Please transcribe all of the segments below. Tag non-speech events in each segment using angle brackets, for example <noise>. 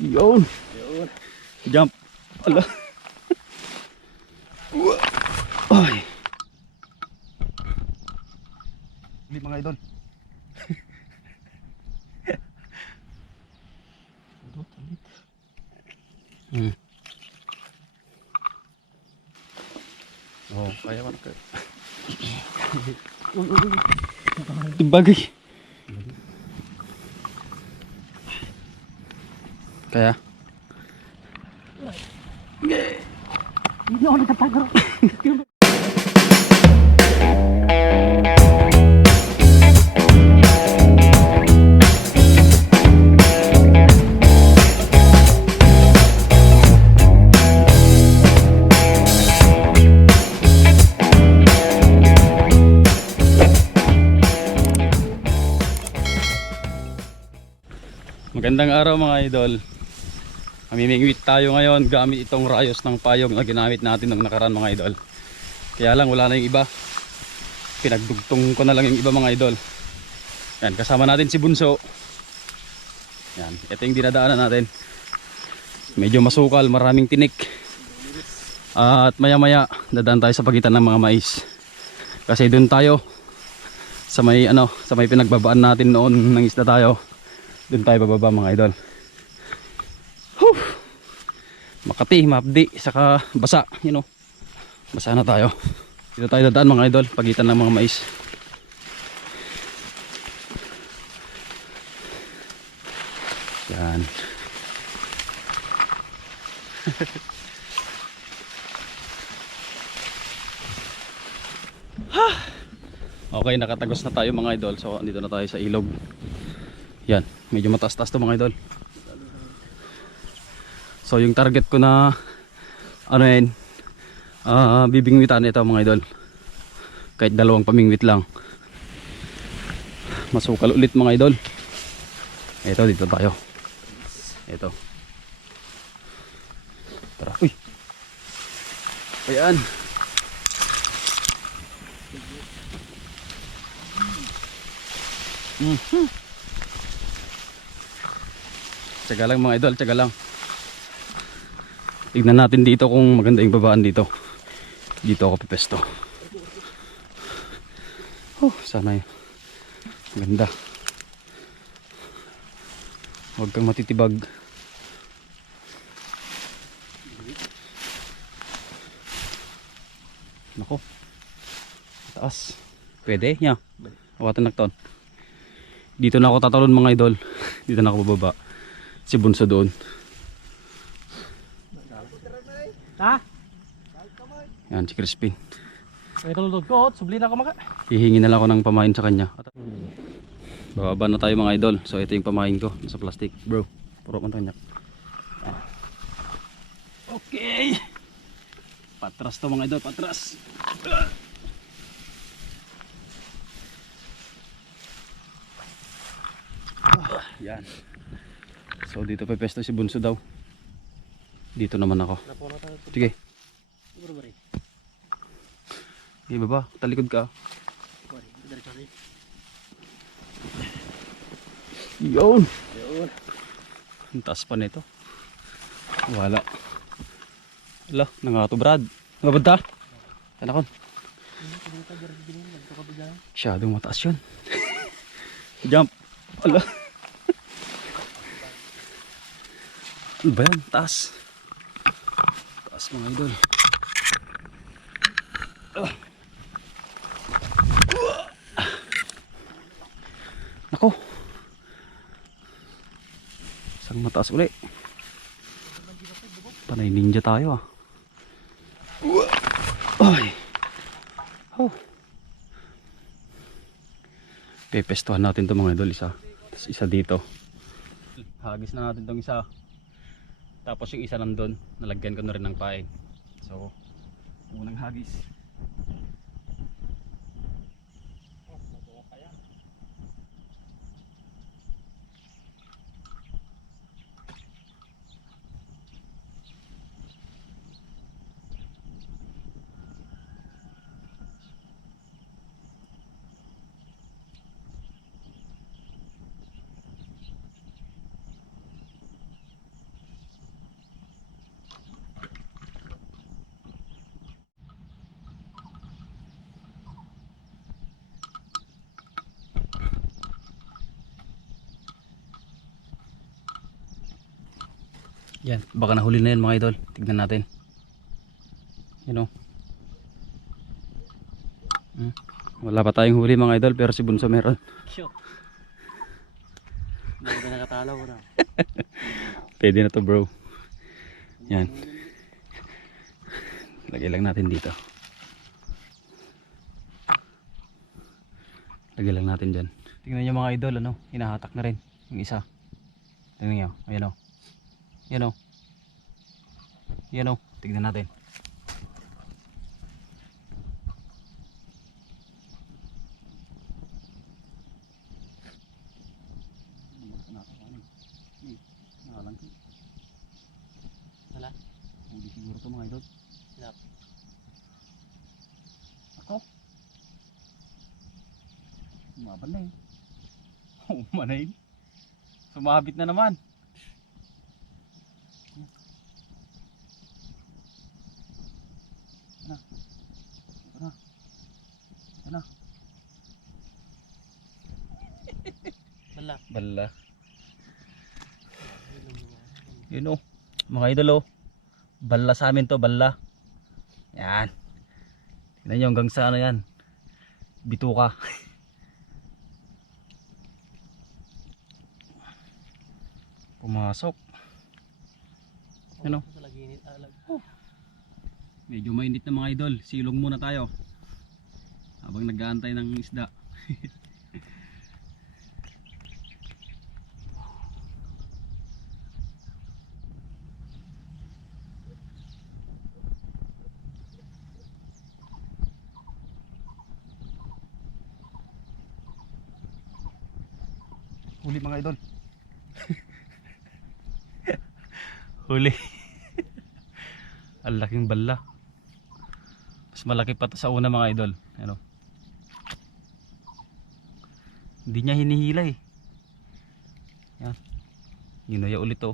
Yun. Jump. Ala. Ay. Hindi mga idol. hmm. Oh, kaya man ka. Bagay. Kaya? Hindi ako nagtatagro. Magandang araw mga idol. Mamimingwit tayo ngayon gamit itong rayos ng payog na ginamit natin nung nakaraan mga idol. Kaya lang wala na yung iba. Pinagdugtong ko na lang yung iba mga idol. Yan, kasama natin si Bunso. Yan, ito yung dinadaanan natin. Medyo masukal, maraming tinik. At maya maya, dadaan tayo sa pagitan ng mga mais. Kasi doon tayo sa may ano, sa may pinagbabaan natin noon ng isda tayo. Doon tayo bababa mga idol. Makati, mapdi, saka basa, you know. Basa na tayo. Dito tayo dadaan mga idol, pagitan ng mga mais. Yan. <laughs> Okay, nakatagos na tayo mga idol. So, andito na tayo sa ilog. Yan, medyo mataas-taas to mga idol. So, yung target ko na ano yan, ah bibingwitan ito mga idol. Kahit dalawang pamingwit lang. Masukal ulit mga idol. Ito, dito tayo. Ito. Tara. Uy. Ayan. Mhm. Tsaga lang mga idol, tsaga lang. Tignan natin dito kung maganda yung babaan dito. Dito ako pipesto. Oh, sana yun. Maganda. Huwag kang matitibag. Nako. Taas. Pwede? Yeah. Awatan nagtaon. Dito na ako tatalon mga idol. <laughs> Dito na ako bababa. Si Bunso doon. Ha? Yan si Crispin. Ito lulod ko, subli na ka maka. Hihingi na lang ako ng pamain sa kanya. Bababa na tayo mga idol. So ito yung pamain ko sa plastic. Bro, puro man tanyak. Okay. Patras to mga idol, patras. Ah, Yan. So dito pa pesto si Bunso daw. Dito naman ako. Sige. Okay, baba. Talikod ka. Yun. Yun. Ang taas pa nito. Wala. Ala, nangato Brad. Nangabad ta? Ano kon? Masyadong mataas yun. <laughs> Jump. Ala. Ano ba yan? Taas. Taas mga idol. Ah. Nako. Isang mataas uli. Panay ninja tayo ah. Ay. Oh. Pepestuhan natin to mga idol isa. Isa dito. Hagis na natin tong isa. Tapos yung isa nandun, nalagyan ko na rin ng paeng. So, unang hagis. Yan, baka nahuli na yan mga idol. Tignan natin. Yan o. Hmm. Wala pa tayong huli mga idol pero si Bunso meron. Hindi ka nakatalaw na. <laughs> Pwede na to bro. Yan. Lagay lang natin dito. Lagay lang natin dyan. Tingnan nyo mga idol, ano? Hinahatak na rin. Yung isa. Tingnan nyo. Ayan o. Ayan o. Ayan o. Tignan natin. Na eh. <laughs> Umanay. Sumabit na naman. Ano? Ano? Ano? Bala. Bala. Yun oh. Mga idol oh. Bala sa amin to, bala. Yan. Tingnan nyo hanggang sa ano yan. Bituka. <laughs> Pumasok. Ano? Alag. Medyo mainit na mga idol. Silong muna tayo. Habang nag-aantay ng isda. <laughs> Huli mga idol. <laughs> Huli. Ang laking bala. Mas malaki pa to sa una mga idol. Ano? Hindi niya hinihila eh. Yan. Ginuya ulit to.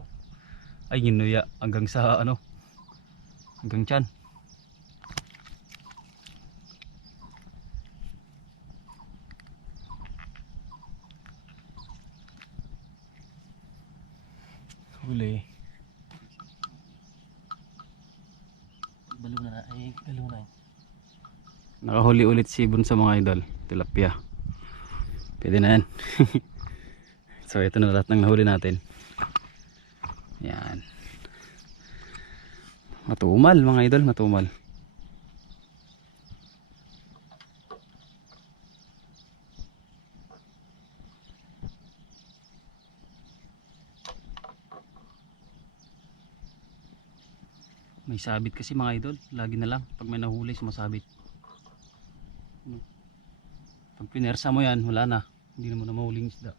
Ay ginuya hanggang sa ano? Hanggang tiyan. Huli. Balo na na. Ay, balo na. Nakahuli ulit si Bun sa mga idol. Tilapia. Pwede na yan. <laughs> so ito na lahat ng nahuli natin. Yan. Matumal mga idol, matumal. May sabit kasi mga idol. Lagi na lang. Pag may nahuli, sumasabit. Ano? Pag pinersa mo yan, wala na. Hindi na mo na mahuling isda.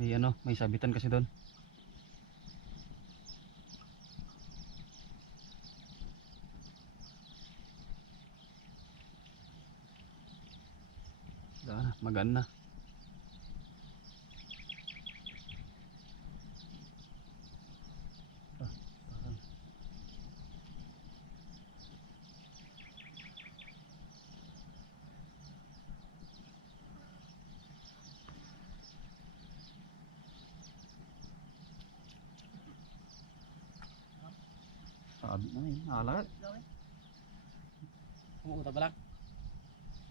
May ano, may sabitan kasi doon. Magaan na. Sabi na yun, nakalag. Umuuta ba lang?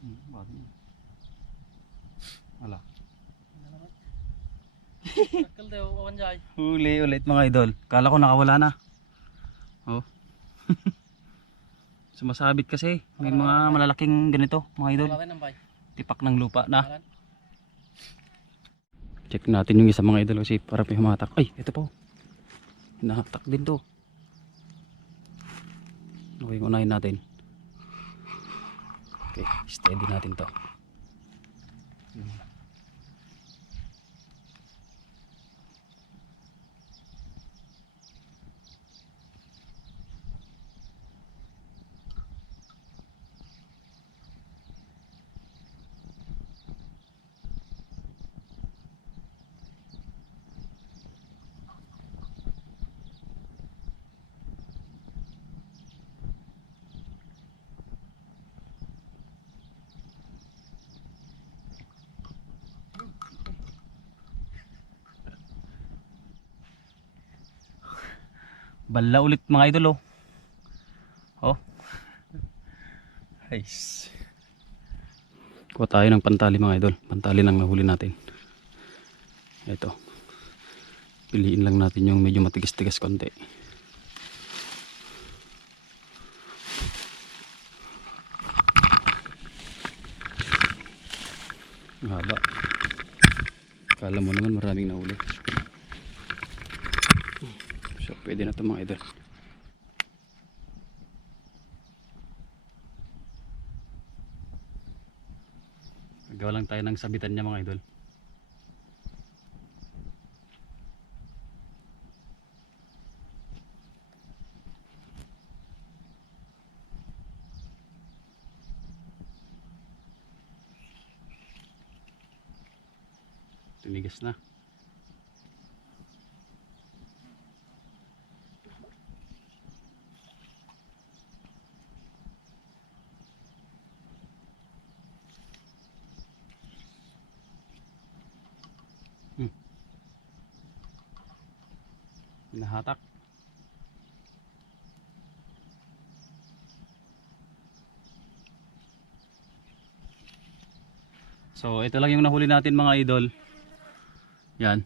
Hmm, bakit yun? Wala. Takal daw. Awan jay. Huli ulit mga idol. Kala ko nakawala na. Oh. <laughs> Sumasabit kasi. May mga malalaking ganito mga idol. Tipak ng lupa na. Check natin yung isa mga idol kasi para may humatak. Ay, ito po. Hinahatak din to. Okay, unahin natin. Okay, steady natin to. Bala ulit mga idol oh. Oh. Nice. Kuha tayo ng pantali mga idol. Pantali lang nahuli natin. Ito. Piliin lang natin yung medyo matigas-tigas konti. Ang haba. Kala mo naman maraming nahuli. Pwede na ito mga idol. Gagawa lang tayo ng sabitan niya mga idol. Tumigas na. So ito lang yung nahuli natin mga idol. Yan.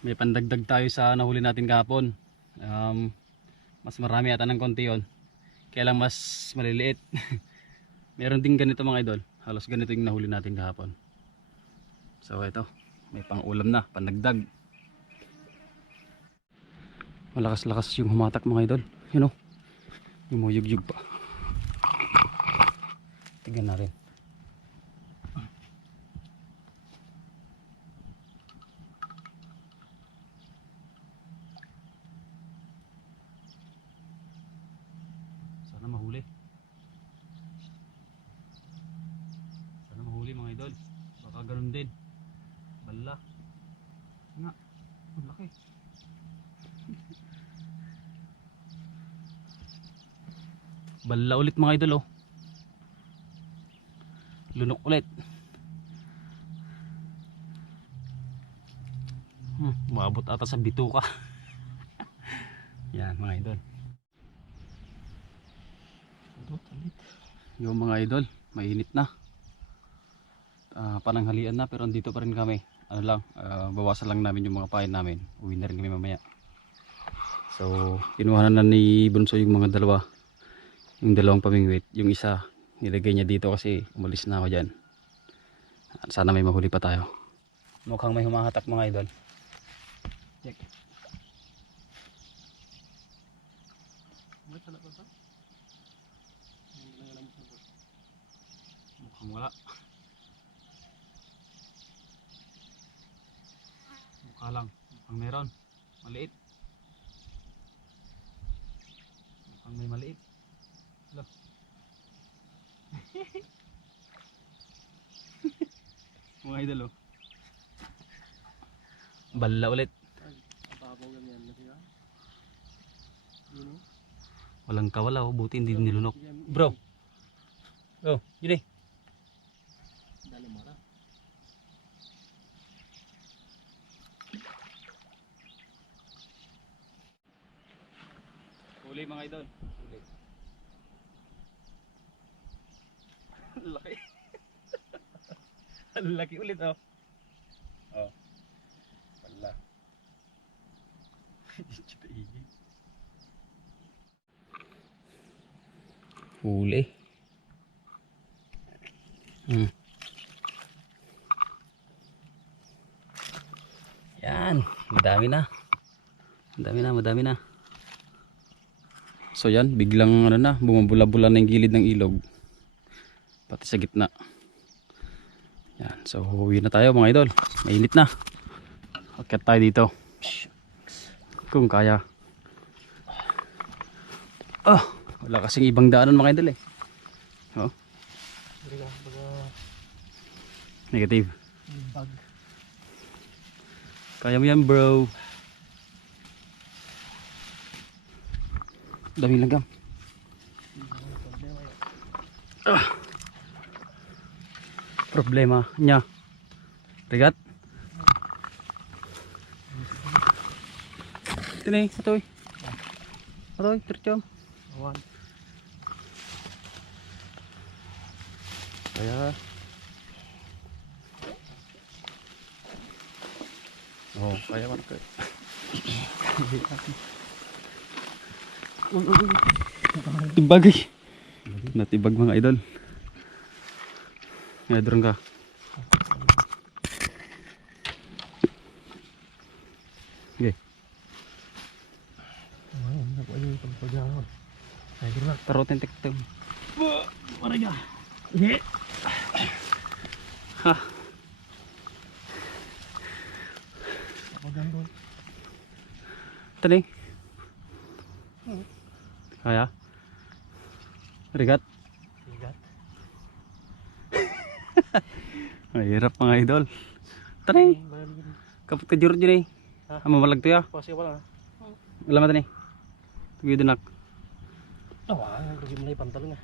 May pandagdag tayo sa nahuli natin kahapon. Um, mas marami ata ng konti yon. Kaya lang mas maliliit. <laughs> Meron din ganito mga idol. Halos ganito yung nahuli natin kahapon. So ito, may pang-ulam na, pandagdag. Malakas-lakas yung humatak mga idol. Yun o. Yumuyug-yug pa. Tignan natin. Sana mahuli. Sana mahuli mga idol. Baka ganun din. Bala. Nga. Ang laki. Bala ulit mga idol oh. Lunok ulit. Hmm, maabot ata sa bituka. <laughs> Yan mga idol. Yung mga idol, mainit na. Ah, pananghalian na pero andito pa rin kami. Ano lang, ah, bawasan lang namin yung mga pain namin. Uwi na rin kami mamaya. So, kinuha na ni Bunso yung mga dalawa. Yung dalawang pamingwit. Yung isa, nilagay niya dito kasi umalis na ako dyan. Sana may mahuli pa tayo. Mukhang may humahatak mga idol. Check. Mukhang wala. Mukha lang. Mukhang meron. Maliit. Mukhang may maliit. Hala. <laughs> Mga idol oh. Bala ulit. Babaw ganyan na siya. Yun o. Walang kawala oh. Buti hindi nilunok. Bro. Oh, yun eh. Huli mga idol. Ang laki. Ang laki ulit oh. Oh. Wala. <laughs> Huli. Hmm. Yan, madami na. Madami na, madami na. So yan, biglang ano na, bumabula-bula na yung gilid ng ilog. Pati sa gitna. Yan, so uwi na tayo mga idol. Mainit na. Akyat tayo dito. Kung kaya. Ah, wala kasing ibang daanan mga idol eh. Oh, negative. Kaya mo yan bro. Dami langgam. Ah. Problema niya. Rigat. Tini, atoy. Atoy, terjam. Awan. Kaya. Oh, kaya man ko. <coughs> Tibag eh. Natibag mga idol. Nga doon ka. Okay. Tarotin tiktok. Maray ka. Ha. Ako gandun. Tani. Kaya. Rigat. Sigat. Mahirap <laughs> mga idol. Tani. Yun. Kapag ka George ni. Ha? Amo malag to ya. Kasi wala. Alam mo tani. Tugi dinak. Awa, ang kasi mo na yung pantalon nga.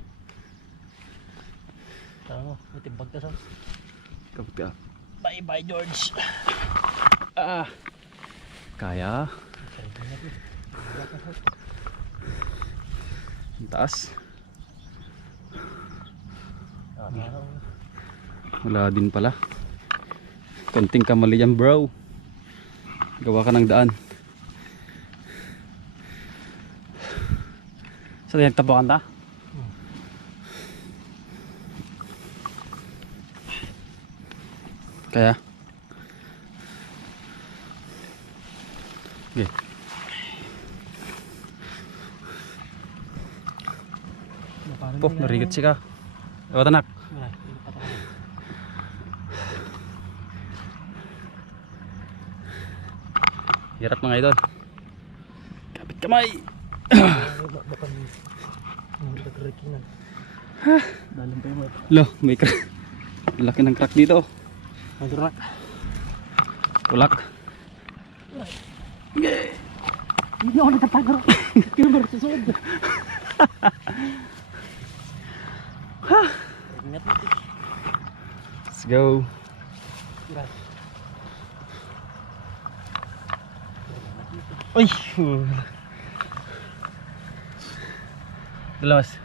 Tama, may timbag ka sa. Kapag ka. Bye bye George. Ah. Kaya. Ang taas. Wala din pala. Konting kamali yan bro. Gawa ka ng daan. Sa so, tapakan ta? Kaya? Okay. Po, narigat siya ka. Ewa tanak. Hirap mga idol. Kapit kamay. Lo, may crack. Laki ng crack dito. Nagrak. Tulak. Hindi ako nagtatagar. Kilmer sa suod. <laughs> Natin. Let's go. Uy! Dalawas.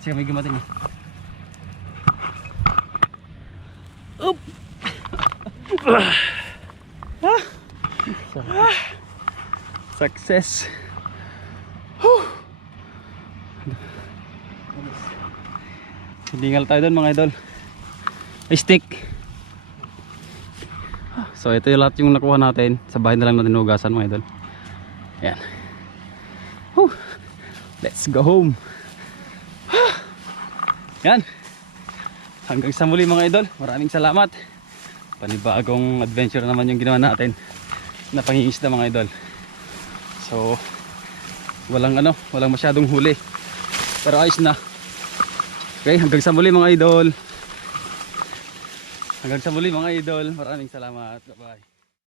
Sige, may gumating eh. Up! Success! Hindingal tayo doon mga idol. Stick! So ito yung lahat yung nakuha natin. Sa bahay na lang natin hugasan mga idol. Ayan. Whew. Let's go home. Yan. Hanggang sa muli mga idol. Maraming salamat. Panibagong adventure naman yung ginawa natin. Na pangingisda mga idol. So walang ano, walang masyadong huli. Pero ayos na. Okay, hanggang sa muli mga idol. Hanggang sa muli mga idol. Maraming salamat. Bye-bye.